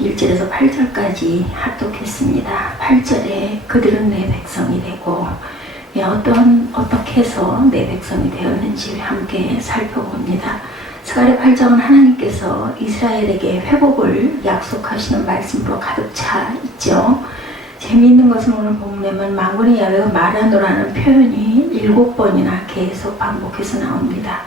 1절에서 8절까지 합독했습니다. 8절에 그들은 내 백성이 되고 어떻게 해서 내 백성이 되었는지 함께 살펴봅니다. 스가랴 8장은 하나님께서 이스라엘에게 회복을 약속하시는 말씀으로 가득 차 있죠. 재미있는 것은 오늘 본문에만 만군의 야훼가 말하노라는 표현이 7번이나 계속 반복해서 나옵니다.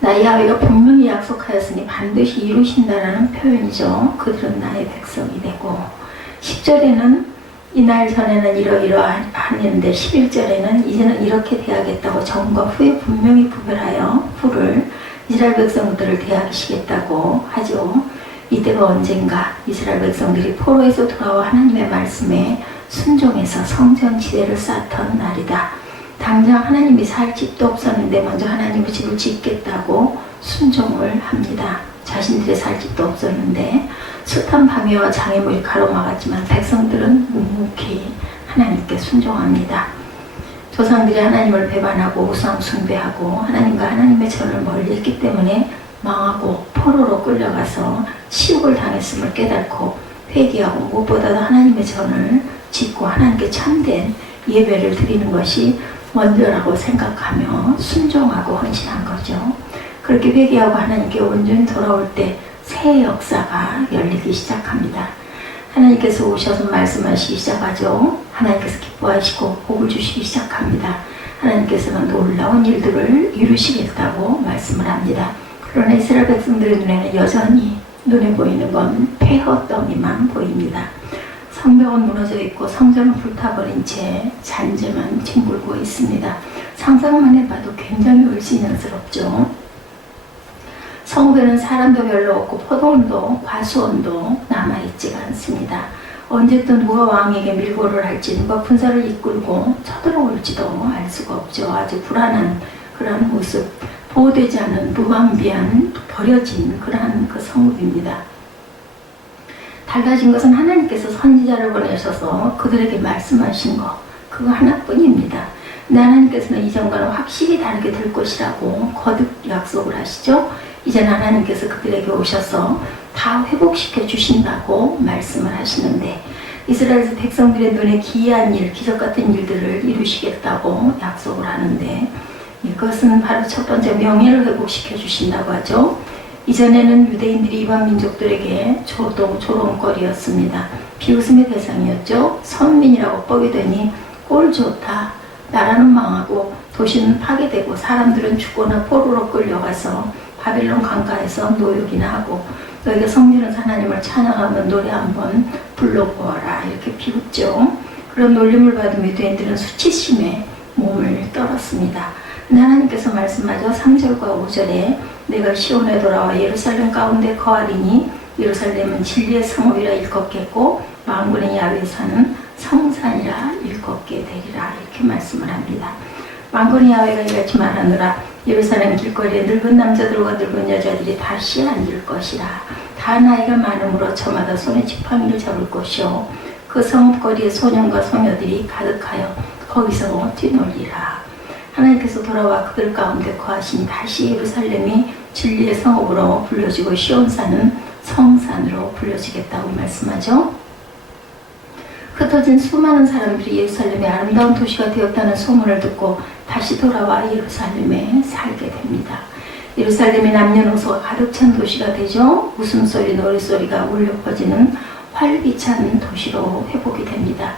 나의 야훼가 분명히 약속하였으니 반드시 이루신다라는 표현이죠. 그들은 나의 백성이 되고 10절에는 이날 전에는 이러이러하는데 11절에는 이제는 이렇게 대하겠다고 전과 후에 분명히 구별하여 후를 이스라엘 백성들을 대하시겠다고 하죠. 이때가 언젠가 이스라엘 백성들이 포로에서 돌아와 하나님의 말씀에 순종해서 성전지대를 쌓던 날이다. 당장 하나님이 살 집도 없었는데 먼저 하나님의 집을 짓겠다고 순종을 합니다. 자신들의 살 집도 없었는데 숱한 밤이와 장애물이 가로막았지만 백성들은 묵묵히 하나님께 순종합니다. 조상들이 하나님을 배반하고 우상 숭배하고 하나님과 하나님의 전을 멀리 했기 때문에 망하고 포로로 끌려가서 치욕을 당했음을 깨닫고 회개하고 무엇보다도 하나님의 전을 짓고 하나님께 참된 예배를 드리는 것이 먼저라고 생각하며 순종하고 헌신한 거죠. 그렇게 회개하고 하나님께 온전히 돌아올 때 새 역사가 열리기 시작합니다. 하나님께서 오셔서 말씀하시기 시작하죠. 하나님께서 기뻐하시고 복을 주시기 시작합니다. 하나님께서는 놀라운 일들을 이루시겠다고 말씀을 합니다. 그러나 이스라엘 백성들의 눈에는 여전히 눈에 보이는 건 폐허덩이만 보입니다. 성벽은 무너져 있고 성전은 불타버린 채 잔재만 뒹굴고 있습니다. 상상만 해봐도 굉장히 을지년스럽죠. 성읍에는 사람도 별로 없고 포도원도 과수원도 남아있지가 않습니다. 언제 또 누가 왕에게 밀고를 할지 누가 군사를 이끌고 쳐들어올지도 알 수가 없죠. 아주 불안한 그러한 모습, 보호되지 않은 무방비한 버려진 그러한 그 성읍입니다. 달라진 것은 하나님께서 선지자를 보내셔서 그들에게 말씀하신 것 그거 하나뿐입니다. 하나님께서는 이전과는 확실히 다르게 될 것이라고 거듭 약속을 하시죠. 이제는 하나님께서 그들에게 오셔서 다 회복시켜 주신다고 말씀을 하시는데 이스라엘 백성들의 눈에 기이한 일, 기적 같은 일들을 이루시겠다고 약속을 하는데 이것은 바로 첫 번째 명예를 회복시켜 주신다고 하죠. 이전에는 유대인들이 이방 민족들에게 조롱거리였습니다. 비웃음의 대상이었죠. 선민이라고 뻐기더니 꼴 좋다. 나라는 망하고 도시는 파괴되고 사람들은 죽거나 포로로 끌려가서 바벨론 강가에서 노역이나 하고 너희가 성지는 하나님을 찬양하면 노래 한번 불러보아라 이렇게 비웃죠. 그런 놀림을 받은 유대인들은 수치심에 몸을 떨었습니다. 하나님께서 말씀하죠. 3절과 5절에 내가 시온에 돌아와 예루살렘 가운데 거하리니 예루살렘은 진리의 성읍이라 일컫겠고 만군의 야훼 사는 성산이라 일컫게 되리라 이렇게 말씀을 합니다. 만군의 야훼가 이같이 말하노라 예루살렘 길거리에 늙은 남자들과 늙은 여자들이 다시 앉을 것이라. 다 나이가 많음으로 저마다 손에 지팡이를 잡을 것이요 그 성읍거리에 소년과 소녀들이 가득하여 거기서 뛰놀리라. 하나님께서 돌아와 그들 가운데 거하시니 다시 예루살렘이 진리의 성읍으로 불려지고 시온산은 성산으로 불려지겠다고 말씀하죠. 흩어진 수많은 사람들이 예루살렘이 아름다운 도시가 되었다는 소문을 듣고 다시 돌아와 예루살렘에 살게 됩니다. 예루살렘이 남녀노소가 가득 찬 도시가 되죠. 웃음소리, 노랫소리가 울려 퍼지는 활기찬 도시로 회복이 됩니다.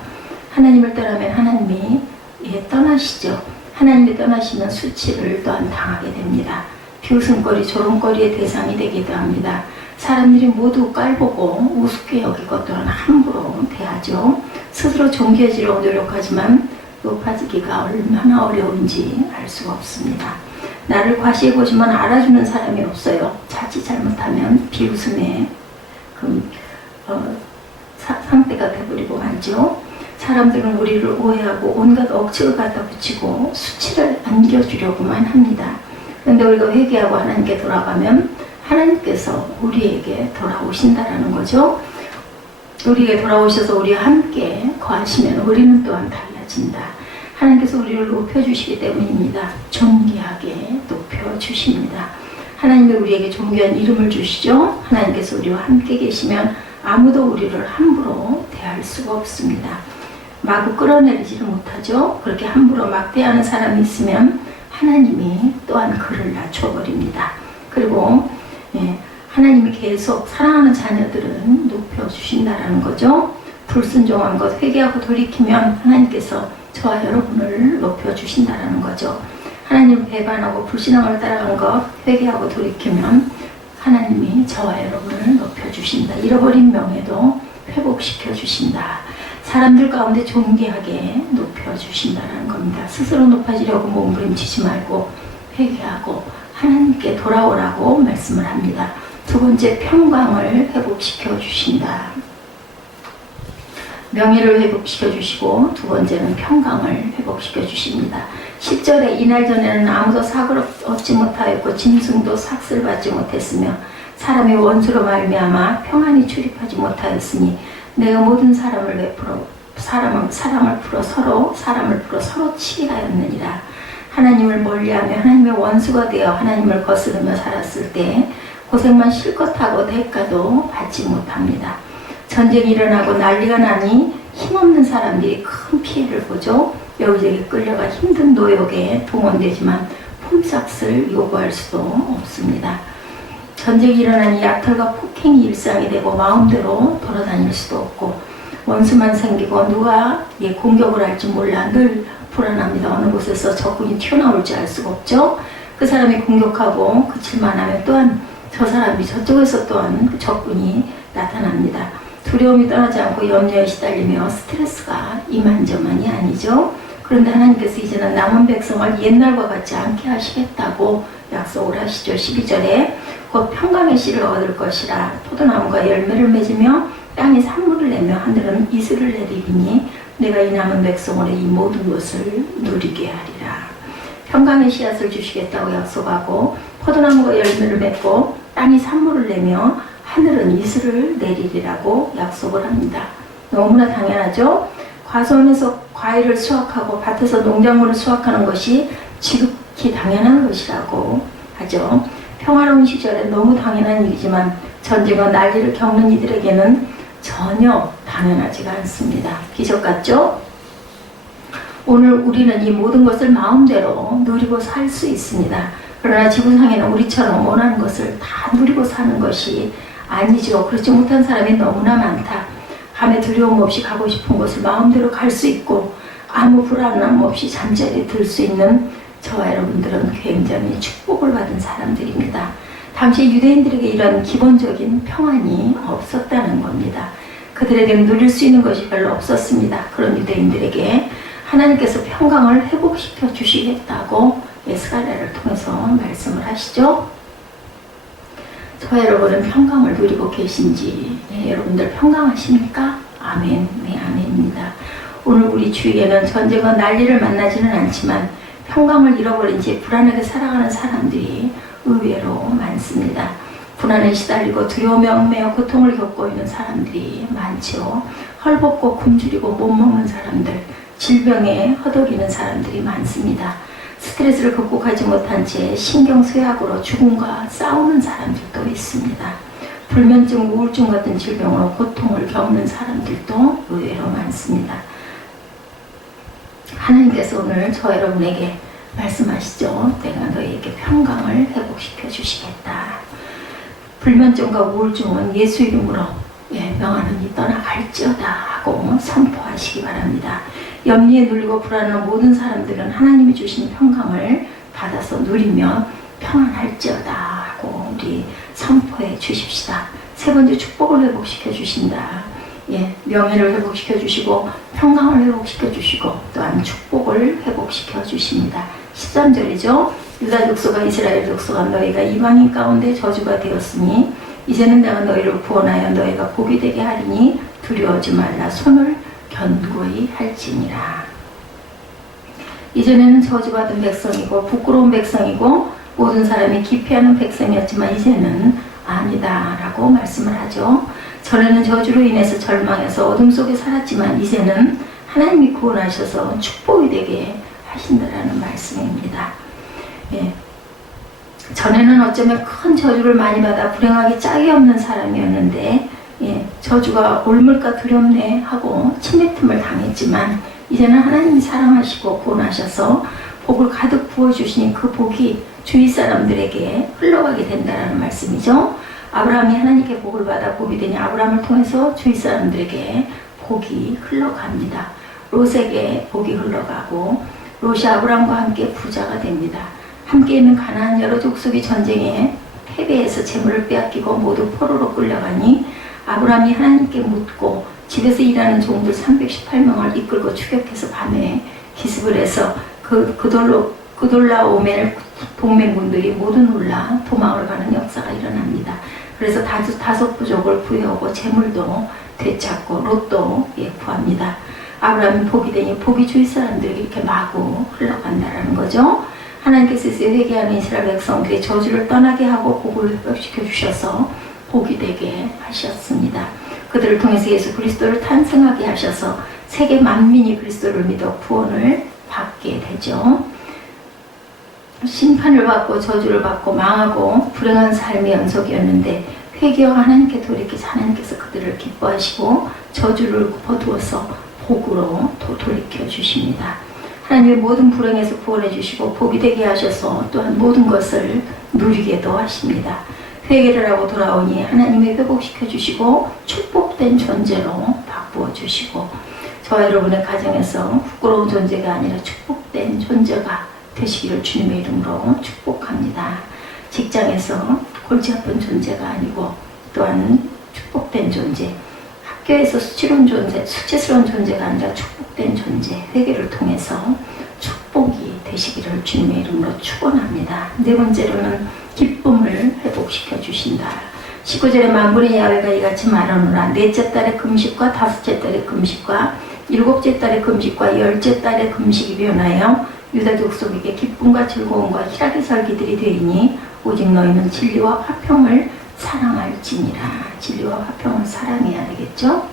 하나님을 떠나면 하나님이 떠나시죠. 하나님이 떠나시면 수치를 또한 당하게 됩니다. 비웃음거리, 조롱거리의 대상이 되기도 합니다. 사람들이 모두 깔보고 우습게 여기고 또한 함부로 대하죠. 스스로 존귀해지려고 노력하지만 높아지기가 얼마나 어려운지 알 수가 없습니다. 나를 과시해보지만 알아주는 사람이 없어요. 자칫 잘못하면 비웃음의 상태가 되버리고 말죠. 사람들은 우리를 오해하고 온갖 억측을 갖다 붙이고 수치를 안겨주려고만 합니다. 그런데 우리가 회개하고 하나님께 돌아가면 하나님께서 우리에게 돌아오신다라는 거죠. 우리에게 돌아오셔서 우리와 함께 거하시면 우리는 또한 달라진다. 하나님께서 우리를 높여주시기 때문입니다. 존귀하게 높여주십니다. 하나님이 우리에게 존귀한 이름을 주시죠. 하나님께서 우리와 함께 계시면 아무도 우리를 함부로 대할 수가 없습니다. 마구 끌어내리지를 못하죠. 그렇게 함부로 막 대하는 사람이 있으면 하나님이 또한 그를 낮춰버립니다. 그리고 하나님이 계속 사랑하는 자녀들은 높여주신다라는 거죠. 불순종한 것 회개하고 돌이키면 하나님께서 저와 여러분을 높여주신다라는 거죠. 하나님 배반하고 불신앙을 따라간 것 회개하고 돌이키면 하나님이 저와 여러분을 높여주신다. 잃어버린 명예도 회복시켜 주신다. 사람들 가운데 존귀하게 높여주신다는 겁니다. 스스로 높아지려고 몸부림치지 말고 회개하고 하나님께 돌아오라고 말씀을 합니다. 두 번째, 평강을 회복시켜 주신다. 명예를 회복시켜 주시고 두 번째는 평강을 회복시켜 주십니다. 10절에 이날 전에는 아무도 삭을 얻지 못하였고 짐승도 삭슬 받지 못했으며 사람이 원수로 말미암아 평안히 출입하지 못하였으니 내가 모든 사람을 풀어 서로 치하였느니라. 하나님을 멀리하며 하나님의 원수가 되어 하나님을 거스르며 살았을 때 고생만 실컷 하고 대가도 받지 못합니다. 전쟁이 일어나고 난리가 나니 힘없는 사람들이 큰 피해를 보죠. 여기저기 끌려가 힘든 노역에 동원되지만 폼삭을 요구할 수도 없습니다. 전쟁이 일어나니 약탈과 폭행이 일상이 되고 마음대로 돌아다닐 수도 없고 원수만 생기고 누가 공격을 할지 몰라 늘 불안합니다. 어느 곳에서 적군이 튀어나올지 알 수가 없죠. 그 사람이 공격하고 그칠만 하면 또한 저 사람이 저쪽에서 또한 그 적군이 나타납니다. 두려움이 떠나지 않고 염려에 시달리며 스트레스가 이만저만이 아니죠. 그런데 하나님께서 이제는 남은 백성을 옛날과 같지 않게 하시겠다고 약속을 하시죠. 12절에 곧 평강의 씨를 얻을 것이라. 포도나무가 열매를 맺으며 땅이 산물을 내며 하늘은 이슬을 내리리니 내가 이 남은 백성으로 이 모든 것을 누리게 하리라. 평강의 씨앗을 주시겠다고 약속하고 포도나무가 열매를 맺고 땅이 산물을 내며 하늘은 이슬을 내리리라고 약속을 합니다. 너무나 당연하죠. 과수원에서 과일을 수확하고 밭에서 농작물을 수확하는 것이 지극히 당연한 것이라고 하죠. 평화로운 시절에 너무 당연한 일이지만 전쟁과 난리를 겪는 이들에게는 전혀 당연하지가 않습니다. 기적 같죠? 오늘 우리는 이 모든 것을 마음대로 누리고 살 수 있습니다. 그러나 지구상에는 우리처럼 원하는 것을 다 누리고 사는 것이 아니죠. 그렇지 못한 사람이 너무나 많다. 밤에 두려움 없이 가고 싶은 곳을 마음대로 갈 수 있고 아무 불안함 없이 잠자리에 들 수 있는 저와 여러분들은 굉장히 축복을 받은 사람들입니다. 당시 유대인들에게 이런 기본적인 평안이 없었다는 겁니다. 그들에게는 누릴 수 있는 것이 별로 없었습니다. 그런 유대인들에게 하나님께서 평강을 회복시켜 주시겠다고 스가랴를 통해서 말씀을 하시죠. 저와 여러분은 평강을 누리고 계신지, 여러분들 평강하십니까? 아멘. 네, 아멘입니다. 오늘 우리 주위에는 전쟁과 난리를 만나지는 않지만 평강을 잃어버린 채 불안하게 살아가는 사람들이 의외로 많습니다. 불안에 시달리고 두려움에 얽매여 고통을 겪고 있는 사람들이 많죠. 헐벗고 굶주리고 못 먹는 사람들, 질병에 허덕이는 사람들이 많습니다. 스트레스를 극복하지 못한 채 신경쇠약으로 죽음과 싸우는 사람들도 있습니다. 불면증, 우울증 같은 질병으로 고통을 겪는 사람들도 의외로 많습니다. 하나님께서 오늘 저 여러분에게 말씀하시죠. 내가 너희에게 평강을 회복시켜 주시겠다. 불면증과 우울증은 예수 이름으로 명하노니 떠나갈지어다 하고 선포하시기 바랍니다. 염려에 눌리고 불안한 모든 사람들은 하나님이 주신 평강을 받아서 누리며 평안할지어다 하고 우리 선포해 주십시다. 세 번째, 축복을 회복시켜 주신다. 명예를 회복시켜 주시고 평강을 회복시켜 주시고 또한 축복을 회복시켜 주십니다. 13절이죠. 유다 족속과 이스라엘 족속아 너희가 이방인 가운데 저주가 되었으니 이제는 내가 너희를 구원하여 너희가 복이 되게 하리니 두려워하지 말라. 손을 견고히 할지니라. 이전에는 저주받은 백성이고 부끄러운 백성이고 모든 사람이 기피하는 백성이었지만 이제는 아니다 라고 말씀을 하죠. 전에는 저주로 인해서 절망해서 어둠 속에 살았지만 이제는 하나님이 구원하셔서 축복이 되게 하신다라는 말씀입니다. 전에는 어쩌면 큰 저주를 많이 받아 불행하기 짝이 없는 사람이었는데 저주가 옮을까 두렵네 하고 침뱉음을 당했지만 이제는 하나님이 사랑하시고 구원하셔서 복을 가득 부어주시니 그 복이 주위 사람들에게 흘러가게 된다는 말씀이죠. 아브라함이 하나님께 복을 받아 복이 되니 아브라함을 통해서 주위 사람들에게 복이 흘러갑니다. 롯에게 복이 흘러가고 롯이 아브라함과 함께 부자가 됩니다. 함께 있는 가나안 여러 족속이 전쟁에 패배해서 재물을 빼앗기고 모두 포로로 끌려가니 아브라함이 하나님께 묻고 집에서 일하는 종들 318명을 이끌고 추격해서 밤에 기습을 해서 그돌라오멜 동맹군들이 모두 놀라 도망을 가는 역사가 일어납니다. 그래서 다섯 부족을 부여하고 재물도 되찾고 롯도 구합니다. 아브라함이 복이 되니 복이 주위 사람들에게 이렇게 마구 흘러간다라는 거죠. 하나님께서 회개하는 이스라엘 백성들의 저주를 떠나게 하고 복을 회복시켜 주셔서 복이 되게 하셨습니다. 그들을 통해서 예수 그리스도를 탄생하게 하셔서 세계 만민이 그리스도를 믿어 구원을 받게 되죠. 심판을 받고 저주를 받고 망하고 불행한 삶의 연속이었는데 회개와 하나님께 돌이켜서 하나님께서 그들을 기뻐하시고 저주를 거두어서 복으로 돌이켜 주십니다. 하나님의 모든 불행에서 구원해 주시고 복이 되게 하셔서 또한 모든 것을 누리게도 하십니다. 회개를 하고 돌아오니 하나님의 회복시켜 주시고 축복된 존재로 바꾸어 주시고 저와 여러분의 가정에서 부끄러운 존재가 아니라 축복된 존재가 되시기를 주님의 이름으로 축복합니다. 직장에서 골치 아픈 존재가 아니고 또한 축복된 존재, 학교에서 수치스러운 존재가 아니라 축복된 존재, 회개를 통해서 축복이 되시기를 주님의 이름으로 축원합니다. 네 번째로는 기쁨을 회복시켜 주신다. 19절에 만군의 야훼가 이같이 말하노라. 넷째 달의 금식과 다섯째 달의 금식과 일곱째 달의 금식과 열째 달의 금식이 변하여 유다 족속에게 기쁨과 즐거움과 희락의 설기들이 되리니 오직 너희는 진리와 화평을 사랑할지니라. 진리와 화평을 사랑해야 되겠죠?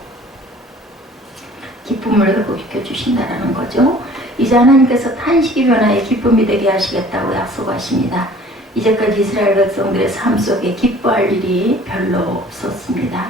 기쁨을 회복시켜 주신다라는 거죠. 이제 하나님께서 탄식이 변화에 기쁨이 되게 하시겠다고 약속하십니다. 이제까지 이스라엘 백성들의 삶 속에 기뻐할 일이 별로 없었습니다.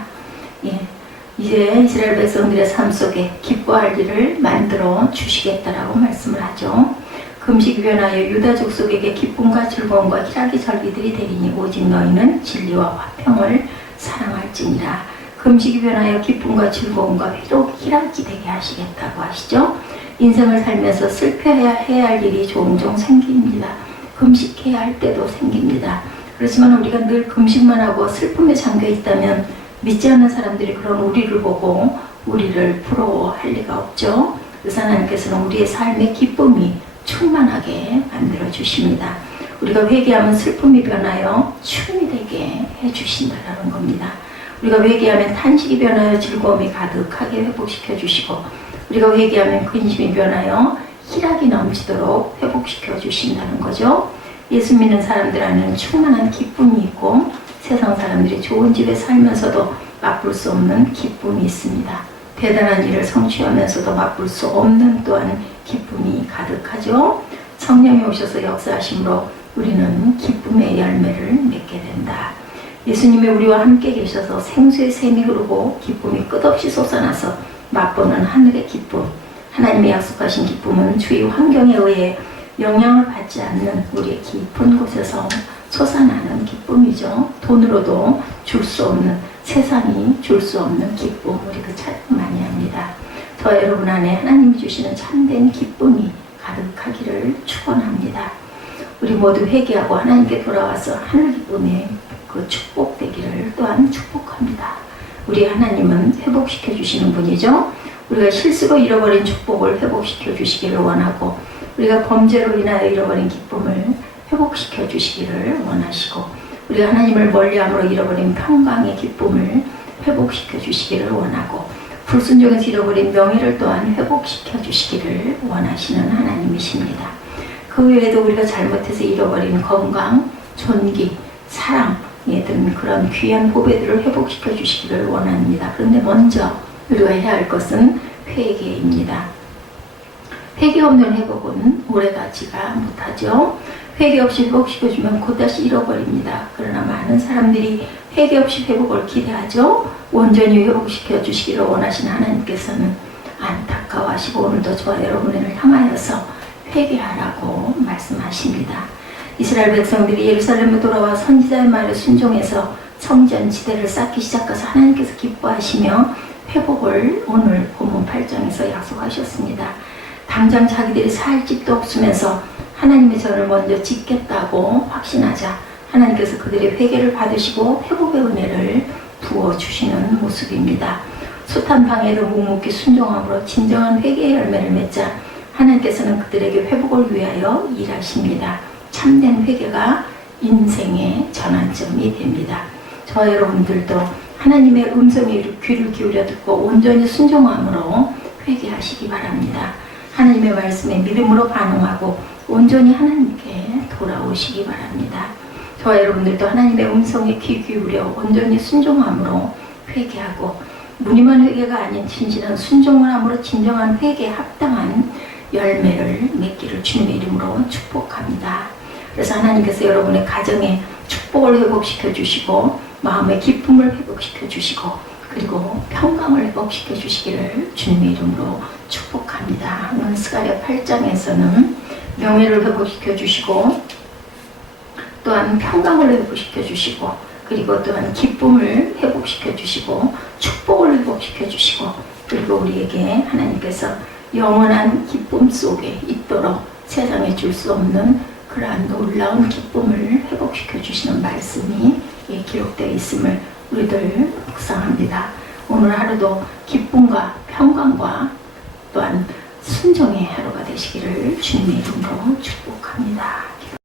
이제 이스라엘 백성들의 삶 속에 기뻐할 일을 만들어 주시겠다라고 말씀을 하죠. 금식이 변하여 유다 족속에게 기쁨과 즐거움과 희락의 절기들이 되리니 오직 너희는 진리와 화평을 사랑할지니라. 금식이 변하여 기쁨과 즐거움과 희락이 되게 하시겠다고 하시죠. 인생을 살면서 슬퍼해야 할 일이 종종 생깁니다. 금식해야 할 때도 생깁니다. 그렇지만 우리가 늘 금식만 하고 슬픔에 잠겨 있다면 믿지 않는 사람들이 그런 우리를 보고 우리를 부러워할 리가 없죠. 그래서 하나님께서는 우리의 삶의 기쁨이 충만하게 만들어 주십니다. 우리가 회개하면 슬픔이 변하여 춤이 되게 해주신다는 겁니다. 우리가 회개하면 탄식이 변하여 즐거움이 가득하게 회복시켜 주시고 우리가 회개하면 근심이 변하여 희락이 넘치도록 회복시켜 주신다는 거죠. 예수 믿는 사람들 안에는 충만한 기쁨이 있고 세상 사람들이 좋은 집에 살면서도 맛볼 수 없는 기쁨이 있습니다. 대단한 일을 성취하면서도 맛볼 수 없는 또한 기쁨이 가득하죠. 성령이 오셔서 역사하심으로 우리는 기쁨의 열매를 맺게 된다. 예수님이 우리와 함께 계셔서 생수의 샘이 흐르고 기쁨이 끝없이 솟아나서 맛보는 하늘의 기쁨, 하나님의 약속하신 기쁨은 주위 환경에 의해 영향을 받지 않는 우리의 깊은 곳에서 솟아나는 기쁨이죠. 돈으로도 줄 수 없는, 세상이 줄 수 없는 기쁨, 우리 그 찬양 많이 합니다. 저와 여러분 안에 하나님이 주시는 참된 기쁨이 가득하기를 축원합니다. 우리 모두 회개하고 하나님께 돌아와서 하늘 기쁨의 그 축복되기를 또한 축복합니다. 우리 하나님은 회복시켜 주시는 분이죠. 우리가 실수로 잃어버린 축복을 회복시켜 주시기를 원하고 우리가 범죄로 인하여 잃어버린 기쁨을 회복시켜 주시기를 원하시고 우리가 하나님을 멀리함으로 잃어버린 평강의 기쁨을 회복시켜 주시기를 원하고 불순종에서 잃어버린 명예를 또한 회복시켜 주시기를 원하시는 하나님이십니다. 그 외에도 우리가 잘못해서 잃어버린 건강, 존귀, 사랑 등 그런 귀한 보배들을 회복시켜 주시기를 원합니다. 그런데 먼저 우리가 해야 할 것은 회개입니다. 회개 없는 회복은 오래가지가 못하죠. 회개 없이 회복시켜주면 곧 다시 잃어버립니다. 그러나 많은 사람들이 회개 없이 회복을 기대하죠. 온전히 회복시켜 주시기를 원하시는 하나님께서는 안타까워하시고 오늘도 저와 여러분을 향하여서 회개하라고 말씀하십니다. 이스라엘 백성들이 예루살렘에 돌아와 선지자의 말에 순종해서 성전 지대를 쌓기 시작해서 하나님께서 기뻐하시며 회복을 오늘 본문 8장에서 약속하셨습니다. 당장 자기들이 살 집도 없으면서 하나님의 전을 먼저 짓겠다고 확신하자 하나님께서 그들의 회개를 받으시고 회복의 은혜를 부어주시는 모습입니다. 숱한 방해를 묵묵히 순종함으로 진정한 회개의 열매를 맺자 하나님께서는 그들에게 회복을 위하여 일하십니다. 참된 회개가 인생의 전환점이 됩니다. 저와 여러분들도 하나님의 음성에 귀를 기울여 듣고 온전히 순종함으로 회개하시기 바랍니다. 하나님의 말씀에 믿음으로 반응하고 온전히 하나님께 돌아오시기 바랍니다. 저와 여러분들도 하나님의 음성에 귀 기울여 온전히 순종함으로 회개하고 무늬만 회개가 아닌 진실한 순종을 함으로 진정한 회개에 합당한 열매를 맺기를 주님의 이름으로 축복합니다. 그래서 하나님께서 여러분의 가정에 축복을 회복시켜 주시고 마음의 기쁨을 회복시켜 주시고 그리고 평강을 회복시켜 주시기를 주님의 이름으로 축복합니다. 오늘 스가랴 8장에서는 명예를 회복시켜 주시고 또한 평강을 회복시켜 주시고 그리고 또한 기쁨을 회복시켜 주시고 축복을 회복시켜 주시고 그리고 우리에게 하나님께서 영원한 기쁨 속에 있도록 세상에 줄 수 없는 그러한 놀라운 기쁨을 회복시켜 주시는 말씀이 기록되어 있음을 우리들 묵상합니다. 오늘 하루도 기쁨과 평강과 또한 순종의 하루가 되시기를 주님의 이름으로 축복합니다.